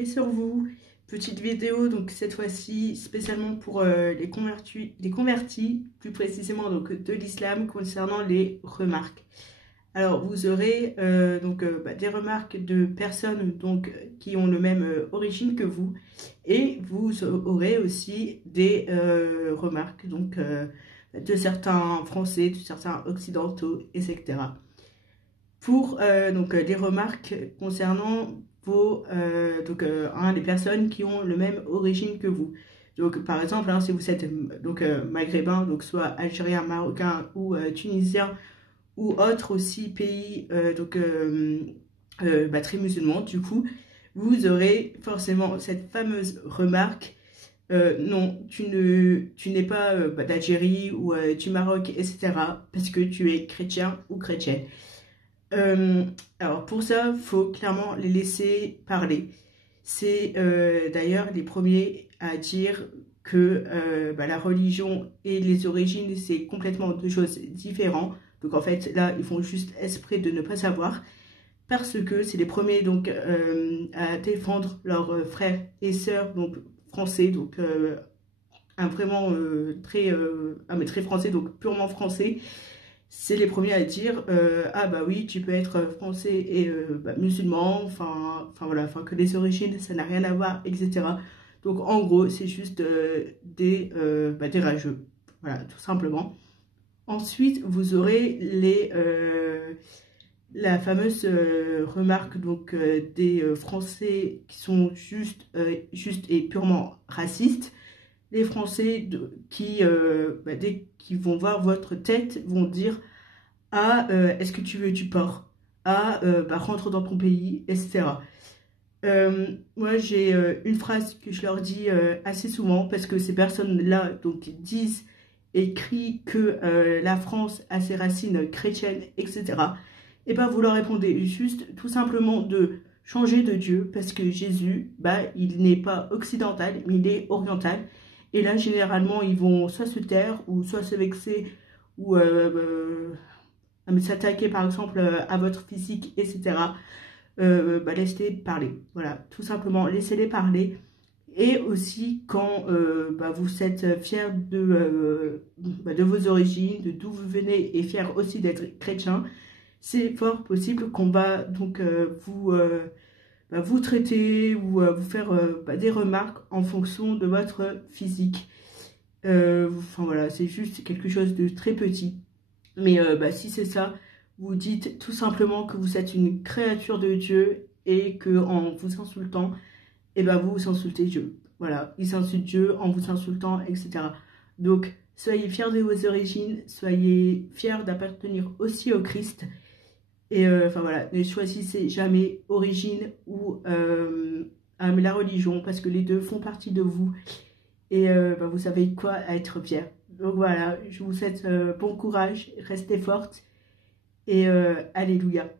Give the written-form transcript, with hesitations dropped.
paix sur vous. Petite vidéo, donc cette fois-ci spécialement pour les convertis, plus précisément donc de l'islam concernant les remarques. Alors vous aurez des remarques de personnes donc qui ont le même origine que vous, et vous aurez aussi des remarques donc de certains Français, de certains Occidentaux, etc. Pour les remarques concernant les personnes qui ont le même origine que vous. Donc par exemple, si vous êtes maghrébin, donc soit algérien, marocain ou tunisien, ou autre aussi pays très musulman, du coup, vous aurez forcément cette fameuse remarque non, tu n'es pas d'Algérie ou du Maroc, etc. parce que tu es chrétien ou chrétienne. Alors pour ça, il faut clairement les laisser parler. C'est d'ailleurs les premiers à dire que la religion et les origines, c'est complètement deux choses différentes. Donc en fait, là, ils font juste exprès de ne pas savoir, parce que c'est les premiers donc à défendre leurs frères et sœurs donc français, donc vraiment très français, donc purement français. C'est les premiers à dire ah bah oui, tu peux être français et musulman, que les origines ça n'a rien à voir, etc. Donc en gros c'est juste des rageux, voilà, tout simplement. Ensuite vous aurez la fameuse remarque donc des Français qui sont juste et purement racistes. Les Français dès qu'ils vont voir votre tête, vont dire « Ah, est-ce que tu veux du porc? Ah, rentre dans ton pays, etc. » Moi, j'ai une phrase que je leur dis assez souvent, parce que ces personnes-là donc disent et crient que la France a ses racines chrétiennes, etc. Et bien, vous leur répondez juste tout simplement de changer de Dieu, parce que Jésus, il n'est pas occidental, mais il est oriental. Et là, généralement, ils vont soit se taire, ou soit se vexer, ou s'attaquer, par exemple, à votre physique, etc. Laissez-les parler. Voilà, tout simplement, laissez-les parler. Et aussi, quand vous êtes fiers de vos origines, de d'où vous venez, et fiers aussi d'être chrétien, c'est fort possible qu'on va donc vous traiter ou vous faire des remarques en fonction de votre physique. Voilà, c'est juste quelque chose de très petit. Mais si c'est ça, vous dites tout simplement que vous êtes une créature de Dieu, et que en vous insultant, vous insultez Dieu. Voilà, il s'insulte Dieu en vous insultant, etc. Donc, soyez fiers de vos origines, soyez fiers d'appartenir aussi au Christ. Et ne choisissez jamais origine ou la religion, parce que les deux font partie de vous. Et vous savez quoi être fier. Donc voilà, je vous souhaite bon courage, restez forte, et alléluia.